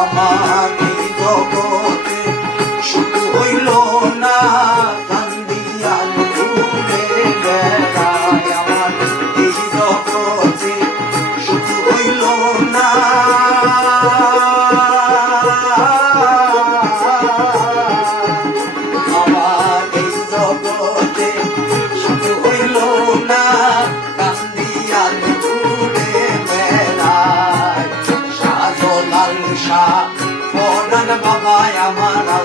আমার এই জগতে সুখ হইল না কান্দিয়া ডুবে বেড়ায় আমার এই জগতে সুখ হইল না। Maya Mana